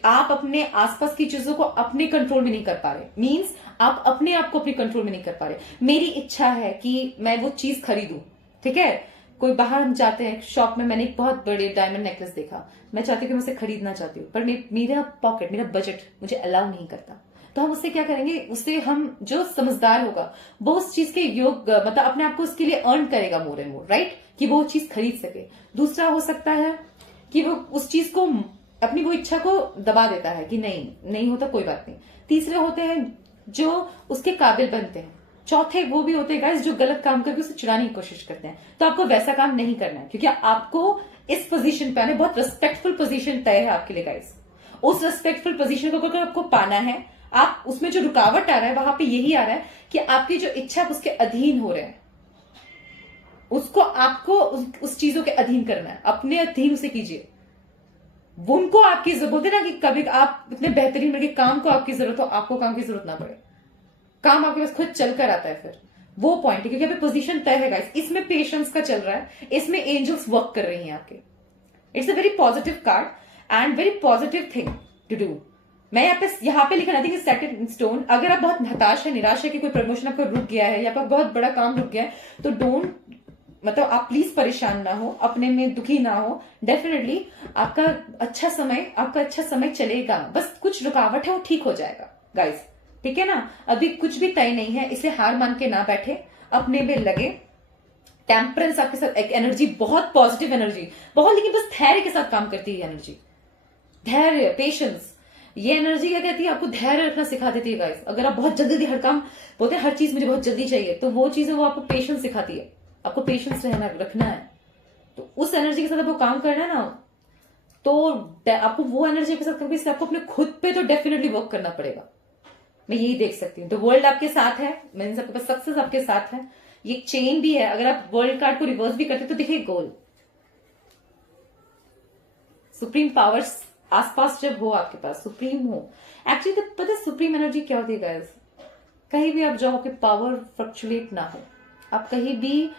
आप अपने आसपास की चीजों को अपने कंट्रोल में नहीं कर पा रहे। मींस आप अपने आप को अपने कंट्रोल में नहीं कर पा रहे। मेरी इच्छा है कि मैं वो चीज खरीदूं, ठीक है? कोई बाहर हम जाते हैं शॉप में, मैंने एक बहुत बड़े डायमंड नेकलेस देखा, मैं चाहती हूँ कि मैं उसे खरीदना चाहती हूँ, पर मेरा पॉकेट, मेरा बजट मुझे अलाउ नहीं करता। तो हम उससे क्या करेंगे? उससे हम, जो समझदार होगा वो उस चीज के योग, मतलब अपने आप को उसके लिए अर्न करेगा मोर एंड मोर, राइट? कि वो चीज खरीद सके। दूसरा हो सकता है कि वो उस चीज को, अपनी वो इच्छा को दबा देता है कि नहीं होता, कोई बात नहीं। तीसरे होते हैं जो उसके काबिल बनते हैं। चौथे वो भी होते हैं गाइस जो गलत काम करके उसे चुराने की कोशिश करते हैं। तो आपको वैसा काम नहीं करना है, क्योंकि आपको इस पोजीशन पे आने, बहुत रिस्पेक्टफुल पोजीशन तय है आपके लिए गाइस, उस रेस्पेक्टफुल पोजीशन को अगर आपको पाना है, आप उसमें जो रुकावट आ रहा है वहां पे यही आ रहा है कि आपकी जो इच्छा उसके अधीन हो रहे हैं, उसको आपको उस चीजों के अधीन करना है, अपने अधीन उसे कीजिए। वो उनको आपकी जरूरत, बोलते ना कि कभी आप इतने बेहतरीन बन के काम को आपकी जरूरत हो, आपको काम की जरूरत ना पड़े, काम आपके पास खुद चल कर आता है, फिर वो पॉइंट है। क्योंकि अभी पोजीशन तय है गाइस, इसमें पेशेंस का चल रहा है, इसमें एंजल्स वर्क कर रही हैं आपके। It's a very positive card and very positive thing to do. मैं यहाँ पे लिखा थी सेट इन स्टोन। अगर आप बहुत हताश है, निराश है कि कोई प्रमोशन आपका रुक गया है या आपका बहुत बड़ा काम रुक गया है, तो डोंट, मतलब आप प्लीज परेशान ना हो, अपने में दुखी ना हो। डेफिनेटली आपका अच्छा समय चलेगा, बस कुछ रुकावट है वो ठीक हो जाएगा गाइस, ठीक है ना। अभी कुछ भी तय नहीं है, इसे हार मान के ना बैठे, अपने में लगे। टेम्परेंस आपके साथ एक एनर्जी, बहुत पॉजिटिव एनर्जी, बहुत, लेकिन बस धैर्य के साथ काम करती है एनर्जी। धैर्य, पेशेंस, ये एनर्जी क्या कहती है, आपको धैर्य रखना सिखा देती है गाइस। अगर आप बहुत जल्दी हर काम बोलते हैं, हर चीज मुझे बहुत जल्दी चाहिए, तो वो चीजें वो आपको पेशेंस सिखाती है। आपको पेशेंस रखना है, तो उस एनर्जी के साथ आपको काम करना है ना, तो आपको वो एनर्जी के साथ करके आपको अपने खुद पे तो डेफिनेटली वर्क करना पड़ेगा। मैं यही देख सकती हूँ। द वर्ल्ड आपके साथ है, मीन्स आपके पास सक्सेस आपके साथ है। ये चेन भी है, अगर आप वर्ल्ड कार्ड को रिवर्स भी करते तो देखिए गोल, सुप्रीम पावर्स आसपास जब हो, आपके पास सुप्रीम हो। एक्चुअली तो पता है सुप्रीम एनर्जी क्या होती है गाइस, कहीं भी आप जाओ कि पावर फ्लक्चुएट ना हो, आप कहीं भी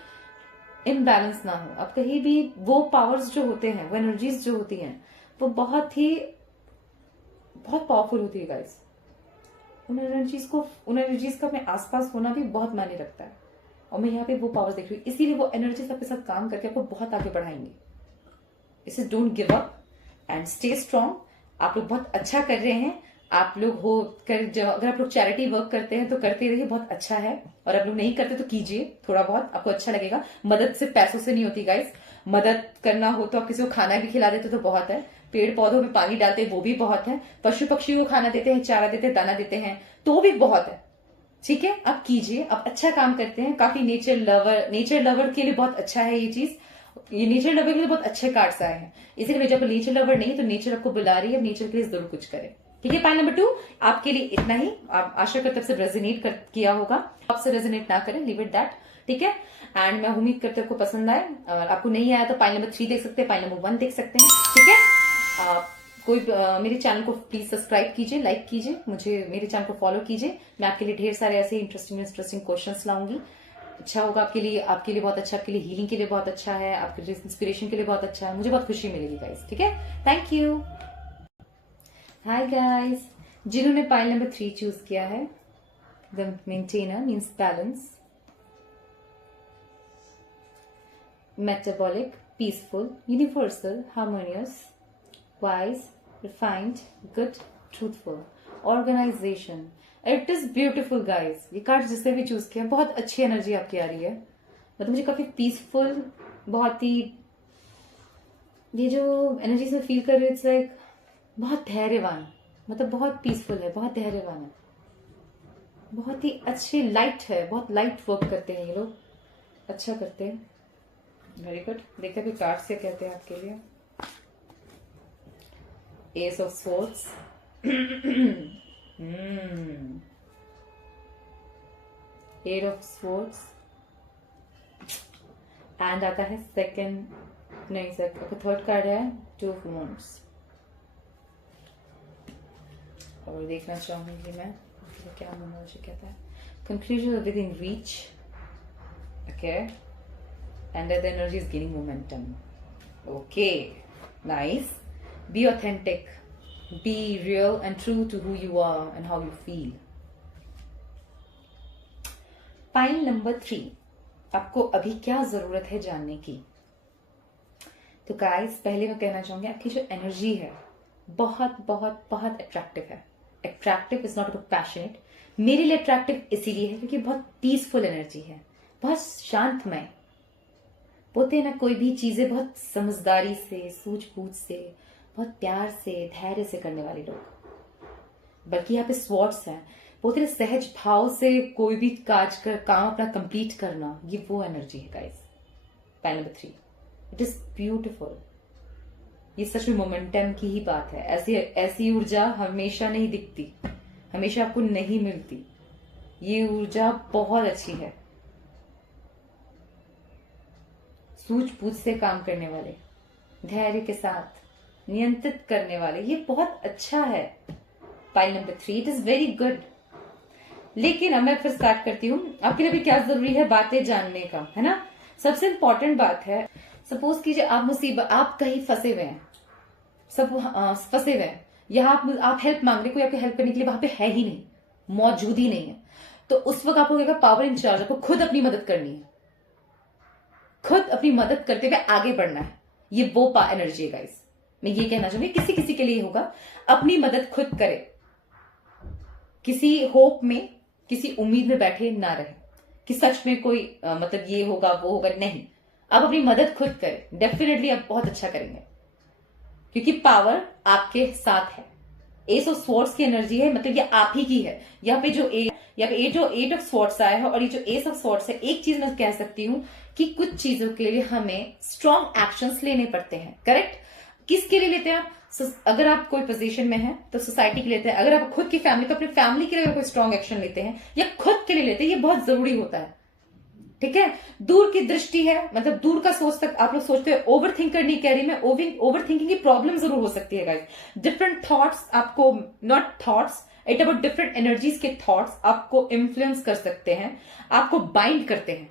इनबैलेंस ना हो, आप कहीं भी, वो पावर्स जो होते हैं, वो एनर्जीज जो होती हैं, वो बहुत पावरफुल होती है गाइस। उन एनर्जीज का अपने आसपास होना भी बहुत मायने रखता है। और मैं यहाँ पे वो पावर्स देख रही हूँ, इसीलिए वो एनर्जीज आपके साथ काम करके आपको बहुत आगे बढ़ाएंगे। इसे don't give up and stay strong. आप लोग बहुत अच्छा कर रहे हैं। आप लोग अगर आप लोग चैरिटी वर्क करते हैं तो करते रहिए, बहुत अच्छा है। और आप लोग नहीं करते तो कीजिए, थोड़ा बहुत आपको अच्छा लगेगा। मदद सिर्फ पैसों से नहीं होती गाइस, मदद करना हो तो आप किसी को खाना भी खिला देते तो बहुत है, पेड़ पौधों में पानी डालते वो भी बहुत है, पशु पक्षियों को खाना देते हैं, चारा देते हैं, दाना देते हैं, तो भी बहुत है। ठीक है, आप कीजिए, आप अच्छा काम करते हैं। काफी नेचर लवर के लिए बहुत अच्छा है ये चीज। ये नेचर लवर के लिए बहुत अच्छे कार्ड्स आए हैं, इसीलिए जब नेचर लवर नहीं तो नेचर आपको बुला रही है, नेचर के लिए जरूर कुछ करें। ठीक है, पॉइंट नंबर 2 आपके लिए इतना ही। आप आशा करते से रेजोनेट किया होगा, आपसे रेजोनेट ना करें, लीव इट दैट। ठीक है, एंड मैं उम्मीद करते आपको पसंद आए। और आपको नहीं आया तो पॉइंट नंबर 3 देख सकते हैं, पॉइंट नंबर 1 देख सकते हैं। ठीक है, मेरे चैनल को प्लीज सब्सक्राइब कीजिए, लाइक कीजिए, मेरे चैनल को फॉलो कीजिए। मैं आपके लिए ढेर सारे ऐसे इंटरेस्टिंग क्वेश्चंस लाऊंगी। अच्छा होगा आपके लिए बहुत अच्छा, आपके लिए हीलिंग के लिए बहुत अच्छा है, आपके लिए इंस्पिरेशन के लिए बहुत अच्छा है। मुझे बहुत खुशी मिलेगी गाइस। ठीक है, थैंक यू। हाय गाइस, जिन्होंने पाइल नंबर 3 चूज किया है, the maintainer means balance, metabolic, peaceful, universal, harmonious, wise, refined, good, truthful, organization. It is beautiful guys. ये कार्ड जिसने भी चूज किया, बहुत अच्छी एनर्जी आपकी आ रही है। मतलब मुझे काफी पीसफुल, बहुत ही, ये जो एनर्जी से फील कर रही हूँ, इट्स लाइक बहुत धैर्यवान, मतलब बहुत पीसफुल है, बहुत धैर्यवान है, बहुत ही अच्छी, लाइट है, बहुत लाइट वर्क करते हैं ये लोग, अच्छा करते हैं। Very good. देखते हैं कार्ड से कहते हैं आपके लिए। Ace of Swords, Eight of Swords, and आता है सेकंड, नहीं सर, थर्ड कार्ड है Two of Wands। और देखना चाहूंगी मैं क्या मुझे कहता है, conclusion within reach, okay, and the energy is gaining momentum, okay, nice. Be authentic, be real and true to who you are and how you feel. Pile number 3, आपको अभी क्या जरूरत है जानने की। तो गाइस, पहले मैं कहना चाहूंगी आपकी जो एनर्जी है बहुत बहुत बहुत अट्रैक्टिव है। Attractive is not about passionate. मेरे लिए अट्रैक्टिव इसीलिए है क्योंकि बहुत पीसफुल एनर्जी है, बहुत शांतमय। बोलते हैं ना, कोई भी चीजें बहुत समझदारी से, सूझबूझ से, बहुत प्यार से, धैर्य से करने वाले लोग। बल्कि यहाँ पे स्वॉर्ड्स हैं, बोलते हैं सहज भाव से कोई भी काम अपना कंप्लीट करना, ये वो एनर्जी है guys. Pile number 3, it is beautiful. ये सच में मोमेंटम की ही बात है। ऐसी ऐसी ऊर्जा हमेशा नहीं दिखती, हमेशा आपको नहीं मिलती। ये ऊर्जा बहुत अच्छी है। सूझबूझ से काम करने वाले, धैर्य के साथ नियंत्रित करने वाले, ये बहुत अच्छा है। Pile number 3, it is very good. लेकिन अब मैं फिर स्टार्ट करती हूँ। आपके लिए भी क्या जरूरी है बातें जानने का, है ना। सबसे इंपॉर्टेंट बात है, सपोज कीजिए आप मुसीबत, आप कहीं फंसे हुए हैं, सब फंसे हुए हैं, यहाँ आप हेल्प मांग रहे, कोई आपकी हेल्प करने के लिए वहां पे है ही नहीं, मौजूद ही नहीं है। तो उस वक्त आपको क्या, पावर इंचार्ज, आपको खुद अपनी मदद करनी है, खुद अपनी मदद करते हुए आगे बढ़ना है। ये वो एनर्जी है गाइस। मैं ये कहना चाहूंगी, किसी किसी के लिए होगा, अपनी मदद खुद करे, किसी होप में, किसी उम्मीद में बैठे ना रहे कि सच में कोई मतलब ये होगा वो होगा, नहीं। आप अपनी मदद खुद करें, डेफिनेटली आप बहुत अच्छा करेंगे, क्योंकि पावर आपके साथ है। एस ऑफ स्वॉर्ड्स की एनर्जी है, मतलब ये आप ही की है। यहाँ पे जो एट ऑफ स्वॉर्ड्स आया है और ये जो एस ऑफ स्वॉर्ड्स है, एक चीज मैं कह सकती हूँ कि कुछ चीजों के लिए हमें स्ट्रॉन्ग एक्शंस लेने पड़ते हैं। करेक्ट। किसके लिए लेते हैं आप? अगर आप कोई पोजीशन में हैं तो सोसाइटी के लिए लेते हैं। अगर आप खुद की फैमिली, तो अपनी फैमिली के लिए कोई स्ट्रॉन्ग एक्शन लेते हैं या खुद के लिए लेते हैं, ये बहुत जरूरी होता है। ठीक है। दूर की दृष्टि है, मतलब दूर का सोच तक आप लोग सोचते हैं। ओवर थिंक करनी कह रही मैं, ओवर थिंकिंग की प्रॉब्लम जरूर हो सकती है गाइस। डिफरेंट थॉट्स आपको, not thoughts, it about different energies के थॉट्स आपको इन्फ्लुएंस कर सकते हैं, आपको बाइंड करते हैं।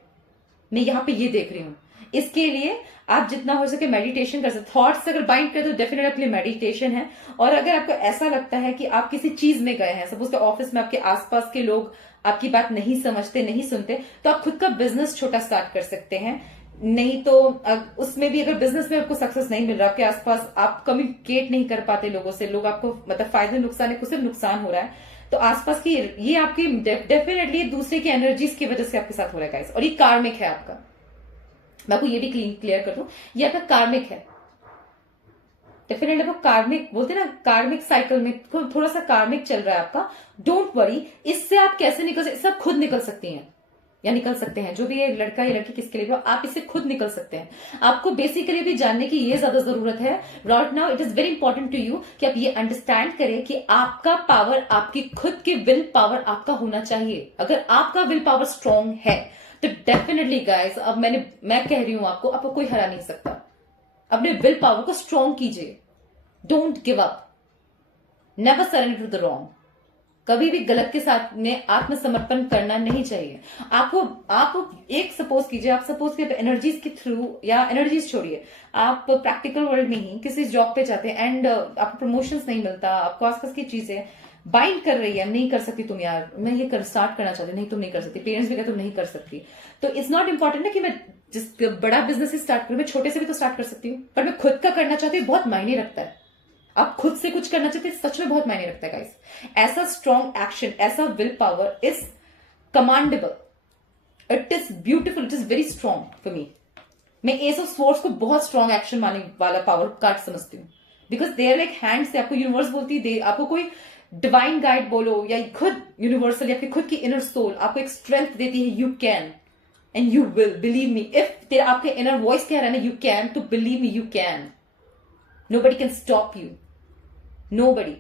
मैं यहां पे ये देख रही हूं। इसके लिए आप जितना हो सके मेडिटेशन कर सकते। थॉट्स अगर बाइंड कर तो डेफिनेटली अपनी मेडिटेशन है। और अगर आपको ऐसा लगता है कि आप किसी चीज में गए हैं, सपोज के ऑफिस में आपके आसपास के लोग आपकी बात नहीं समझते, नहीं सुनते, तो आप खुद का बिजनेस छोटा स्टार्ट कर सकते हैं। नहीं तो उसमें भी अगर बिजनेस में आपको सक्सेस नहीं मिल रहा, आपके आसपास आप कम्युनिकेट नहीं कर पाते लोगों से, लोग आपको मतलब फायदे नुकसान है, सिर्फ नुकसान हो रहा है, तो आसपास की ये आपकी डेफिनेटली दूसरे की एनर्जीज की वजह से आपके साथ हो रहा है गाइस। और ये कार्मिक है आपका। मैं आपको ये भी क्लियर कर दूं, ये आपका कार्मिक है। डेफिनेटली आपको कार्मिक बोलते हैं ना, कार्मिक साइकिल में थोड़ा सा कार्मिक चल रहा है आपका। डोंट वरी, इससे आप कैसे निकल सकते, इससे आप खुद निकल सकती हैं या निकल सकते हैं। जो भी ये लड़का या लड़की किसके लिए भी, आप इससे खुद निकल सकते हैं। आपको बेसिकली भी जानने की ये ज्यादा जरूरत है right now. It is very important to you कि आप ये अंडरस्टैंड करें कि आपका पावर, आपकी खुद की विल पावर आपका होना चाहिए। अगर आपका विल पावर स्ट्रांग है तो डेफिनेटली गाइस, अब मैं कह रही हूं आपको, आपको कोई हरा नहीं सकता। अपने विल पावर को स्ट्रांग कीजिए। Don't give up, never surrender to the wrong. कभी भी गलत के साथ में आत्मसमर्पण करना नहीं चाहिए आपको। आप एक सपोज कीजिए, आप सपोज कीजिए एनर्जीज के थ्रू, या एनर्जीज छोड़िए, आप प्रैक्टिकल वर्ल्ड में ही किसी जॉब पे जाते हैं एंड आपको प्रमोशंस नहीं मिलता, आपको आसपास की चीजें बाइंड कर रही है, नहीं कर सकती तुम यार, मैं ये स्टार्ट करना चाहती, नहीं तुम नहीं कर सकती, पेरेंट्स भी कहते तुम नहीं कर सकती। तो इट्स नॉट इंपॉर्टेंट ना कि मैं जिस बड़ा बिजनेस से स्टार्ट करूं, मैं छोटे से भी तो स्टार्ट कर सकती हूँ, पर मैं खुद का करना चाहती हूँ, बहुत मायने रखता है। आप खुद से कुछ करना चाहते हैं, सच में बहुत मायने रखता है गाइस। ऐसा स्ट्रॉन्ग एक्शन, ऐसा will power is commendable, it is beautiful, it is very strong for me. मैं एस ऑफ स्वॉर्ड्स को बहुत स्ट्रॉन्ग एक्शन मानने वाला पावर कार्ड समझती हूँ, because they are like hands. आपको यूनिवर्स बोलती है, आपको कोई डिवाइन गाइड बोलो या खुद यूनिवर्सल या फिर खुद की इनर सोल आपको एक स्ट्रेंथ देती है। You can and you will, believe me. If तेरा आपके इनर वॉइस कह रहा है ना यू कैन, तो believe me you can. Nobody can stop you, nobody.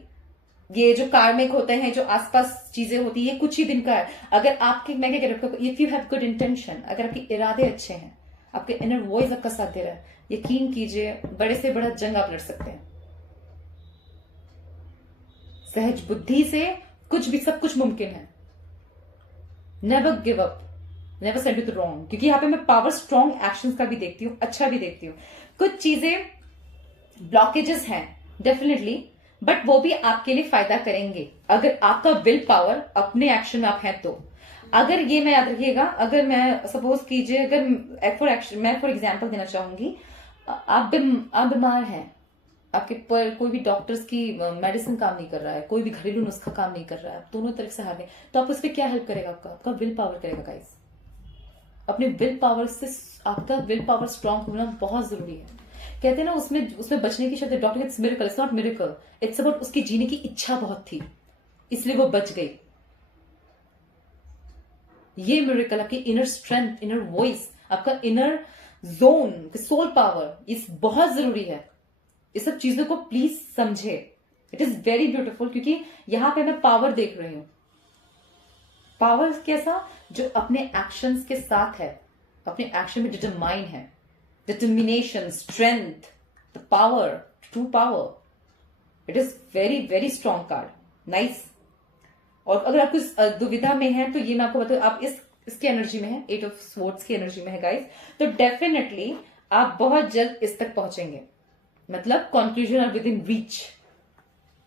ये जो कार्मिक होते हैं, जो आसपास चीजें होती है, ये कुछ ही दिन का है। अगर आपके, मैं क्या कह रहा हूं, if you have good intention, अगर आपके इरादे अच्छे हैं, आपके इनर वॉइस आपका साथ दे रहा है, यकीन कीजिए बड़े से बड़ा जंग आप लड़ सकते हैं। सहज बुद्धि से कुछ भी, सब कुछ मुमकिन है। Never give up, never send to the wrong, क्योंकि यहां पे मैं पावर स्ट्रॉन्ग एक्शंस का भी देखती हूँ, अच्छा भी देखती हूँ। कुछ चीजें ब्लॉकेजेस हैं डेफिनेटली, बट वो भी आपके लिए फायदा करेंगे अगर आपका विल पावर अपने एक्शन में आप हैं तो। अगर ये मैं याद रखिएगा, अगर मैं सपोज कीजिए, अगर फॉर एग्जांपल देना चाहूंगी, आप बीमार हैं, आपके पर कोई भी डॉक्टर्स की मेडिसिन काम नहीं कर रहा है, कोई भी घरेलू नुस्खा काम नहीं कर रहा है, दोनों तरफ से हार गए, तो आप उस पर क्या हेल्प करेगा? आपका विल पावर करेगा गाइस। अपने विल पावर से, आपका विल पावर स्ट्रांग होना बहुत जरूरी है। कहते हैं ना उसमें बचने की शब्द, doctor it's miracle, it's not miracle, it's about उसकी जीने की इच्छा बहुत थी, इसलिए वो बच गई। ये मिरेकल आपकी इनर स्ट्रेंथ, इनर वॉइस, आपका इनर जोन, सोल पावर, इस बहुत जरूरी है। इस सब चीजों को प्लीज समझे। इट इज वेरी ब्यूटिफुल, क्योंकि यहां पे मैं पावर देख रही हूं। पावर कैसा? जो अपने एक्शंस के साथ है, अपने एक्शन में डिटरमाइन है, determination, strength, the power, true power. It is very very strong card, nice. और अगर आप कुछ दुविधा में है तो ये मैं आपको बताऊं, आप इसकी एनर्जी में है, 8 ऑफ स्वॉर्ड्स की एनर्जी में है गाइस, तो डेफिनेटली आप बहुत जल्द इस तक पहुंचेंगे। मतलब कंक्लूजन और विद इन रीच,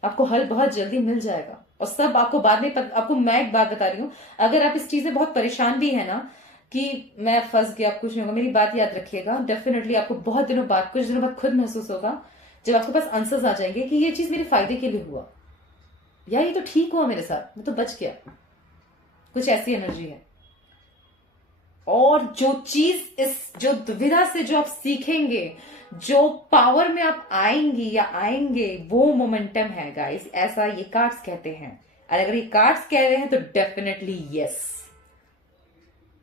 आपको हल बहुत जल्दी मिल जाएगा। और सब आपको बाद में आपको मैं एक बात बता रही हूं, अगर आप इस चीज से बहुत परेशान भी है ना कि मैं फंस गया, कुछ नहीं होगा, मेरी बात याद रखिएगा, डेफिनेटली आपको बहुत दिनों बाद, कुछ दिनों बाद खुद महसूस होगा, जब आपके पास आंसर्स आ जाएंगे कि ये चीज मेरे फायदे के लिए हुआ, या ये तो ठीक हुआ मेरे साथ, मैं तो बच गया। कुछ ऐसी एनर्जी है। और जो चीज जो दुविधा से जो आप सीखेंगे, जो पावर में आप आएंगी या आएंगे, वो मोमेंटम है गाइस, ऐसा ये कार्ड्स कहते हैं। और अगर ये कार्ड्स कह रहे हैं तो definitely yes,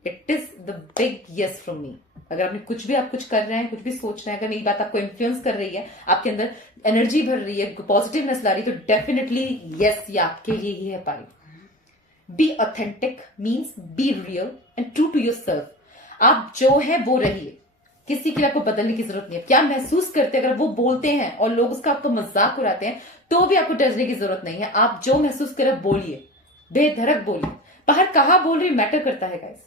it is the big yes from me. अगर आपने कुछ कर रहे हैं, कुछ भी सोच रहे हैं, अगर मेरी बात आपको इन्फ्लुएंस कर रही है, आपके अंदर एनर्जी भर रही है, पॉजिटिवनेस ला रही है, तो डेफिनेटली यस, ये आपके लिए ही है पाई। Be authentic means be real and true to yourself. आप जो है वो रहिए, किसी के लिए आपको बदलने की जरूरत नहीं है। क्या महसूस करते हैं, अगर वो बोलते हैं और लोग उसका आपको मजाक उड़ाते हैं, तो भी आपको डरने की जरूरत नहीं है। आप जो महसूस करें बोलिए, बेधड़क बोलिए। बाहर कहाँ बोल रही मैटर करता है गाइस,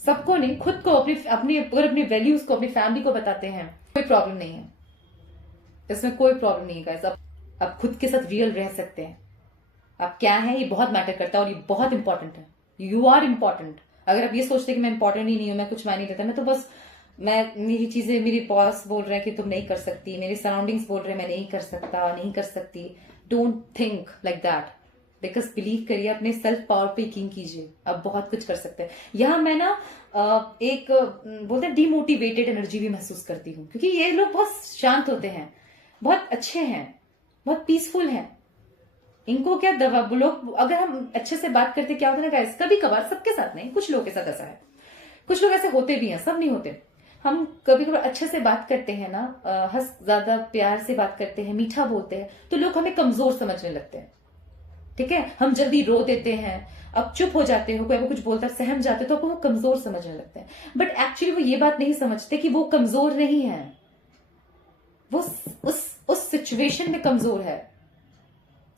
सबको नहीं, खुद को, अपनी वैल्यूज को, अपनी फैमिली को बताते हैं, कोई प्रॉब्लम नहीं है, इसमें कोई प्रॉब्लम नहीं है गाइस। आप खुद के साथ रियल रह सकते हैं। आप क्या है ये बहुत मैटर करता है, और ये बहुत इंपॉर्टेंट है। You are important. अगर आप ये सोचते हैं कि मैं इंपॉर्टेंट ही नहीं हूं, मैं कुछ मायने नहीं देता, मैं तो बस, मेरी चीजें, मेरी बॉस बोल रहे हैं कि तुम नहीं कर सकती, मेरी सराउंडिंग्स बोल रहे हैं मैं नहीं कर सकता, नहीं कर सकती। Don't think like that, because believe करिए, अपने सेल्फ पावर पे यकीन कीजिए, आप बहुत कुछ कर सकते हैं। यहां मैं ना एक बोलते हैं डिमोटिवेटेड एनर्जी भी महसूस करती हूँ, क्योंकि ये लोग बहुत शांत होते हैं, बहुत अच्छे हैं, बहुत पीसफुल हैं। इनको क्या दवा, लोग अगर हम अच्छे से बात करते, क्या होता है ना गाइस, कभी कभार, सबके साथ नहीं, कुछ लोगों के साथ ऐसा है, कुछ लोग ऐसे होते भी हैं, सब नहीं होते। हम कभी कभार अच्छे से बात करते हैं ना, हंस ज्यादा प्यार से बात करते हैं, मीठा बोलते हैं, तो लोग हमें कमजोर समझने लगते हैं। ठीक है, हम जल्दी रो देते हैं, अब चुप हो जाते हो, कोई कुछ बोलता है सहम जाते, तो आपको वो कमजोर समझने लगते हैं। बट एक्चुअली वो ये बात नहीं समझते कि वो कमजोर नहीं है, वो उस सिचुएशन में कमजोर है,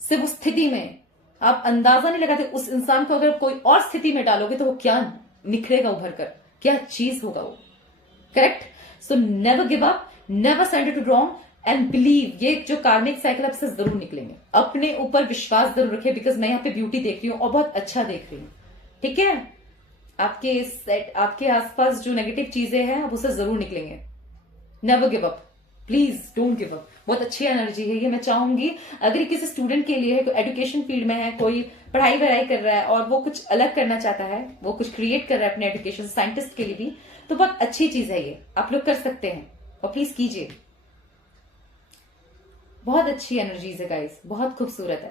सिर्फ उस स्थिति में। आप अंदाजा नहीं लगाते उस इंसान को अगर कोई और स्थिति में डालोगे तो वो क्या निखरेगा उभर कर, क्या चीज होगा वो। Correct? So never give up, never send to wrong and believe. ये जो कार्मिक साइकिल आपसे जरूर निकलेंगे। अपने ऊपर विश्वास जरूर रखिए, बिकॉज मैं यहाँ पे ब्यूटी देख रही हूँ और बहुत अच्छा देख रही हूँ। ठीक है, आपके सेट, आपके आसपास जो नेगेटिव चीजें हैं आप उससे जरूर निकलेंगे। Never give up, please don't give up. बहुत अच्छी एनर्जी है ये। मैं चाहूंगी अगर किसी स्टूडेंट के लिए है, कोई एजुकेशन फील्ड में है, कोई पढ़ाई वढ़ाई कर रहा है और वो कुछ अलग करना चाहता है, वो कुछ क्रिएट कर रहा है अपने एजुकेशन, साइंटिस्ट के लिए भी, तो बहुत अच्छी चीज है ये, आप लोग कर सकते हैं और प्लीज कीजिए। बहुत अच्छी एनर्जीज है गाइस, बहुत खूबसूरत है।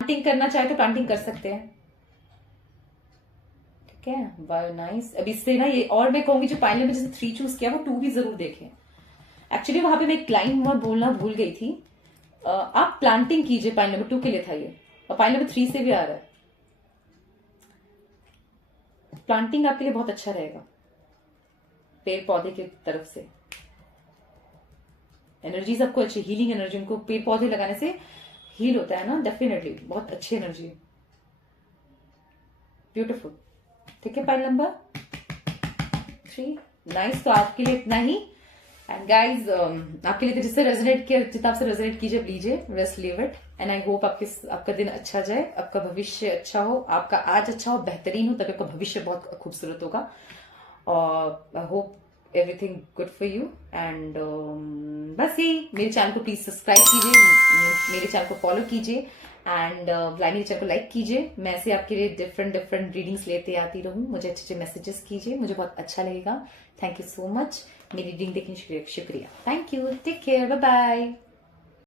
प्लांटिंग करना चाहे तो प्लांटिंग कर सकते हैं। ठीक है, वाह नाइस। अब इससे ना ये, और मैं कहूंगी जो पाइल में जैसे 3 चूज किया वो 2 भी जरूर देखें। एक्चुअली वहां पे मैं एक लाइन और बोलना भूल गई थी। आप प्लांटिंग कीजिए, पाइल नंबर 2 के लिए था ये, और पाइल नंबर 3 से भी आ रहा है। प्लांटिंग आपके लिए बहुत अच्छा रहेगा, पेड़ पौधे की तरफ से एनर्जी सबको अच्छी, हीलिंग एनर्जी, उनको पेड़ पौधे लगाने से हील होता है ना, डेफिनेटली बहुत अच्छी एनर्जी है, ब्यूटीफुल। ठीक है, पाइल नंबर 3 नाइस। तो आपके लिए इतना ही। एंड गाइज आपके लिए तो जिससे रेजोनेट किया, जितना आपसे रेजोनेट कीजिए, लीजिए, rest leave it. And I hope आपका दिन अच्छा जाए, आपका भविष्य अच्छा हो, आपका आज अच्छा हो, बेहतरीन हो, तभी आपका भविष्य बहुत खूबसूरत होगा। और I hope everything good for you. And बस यही, मेरे चैनल को प्लीज सब्सक्राइब कीजिए, मेरे चैनल को फॉलो कीजिए, एंड मेरे चैनल को लाइक कीजिए। मैं ऐसे आपके लिए डिफरेंट रीडिंग्स लेते आती रहूं। मुझे अच्छे मैसेजेस कीजिए, मुझे बहुत अच्छा लगेगा। Thank you so much. मेरी रीडिंग देखने के लिए शुक्रिया। Thank you, take care, bye bye.